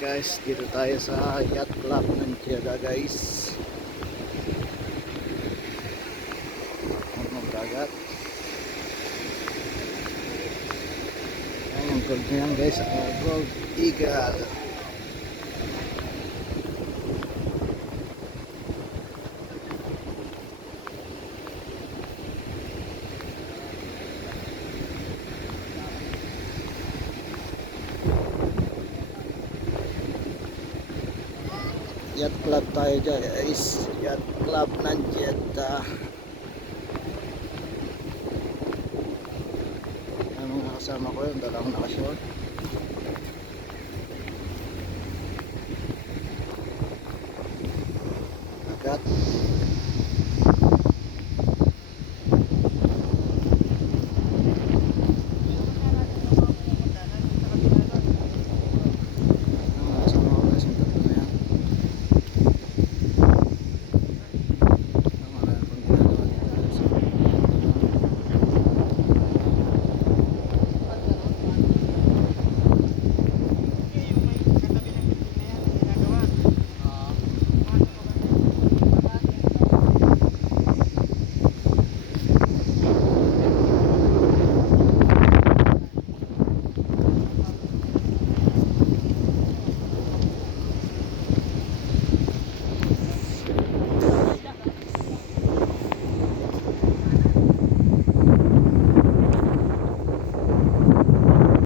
guys, dito tayo sa yacht club ng Jeddah guys. Ang dagat. Ang gold na yan guys, Gold Eagle. Yacht club tayo dyan guys, yacht club ng Jeddah. Ang mga kasama ko yun, dalawang nakashort. Dagat.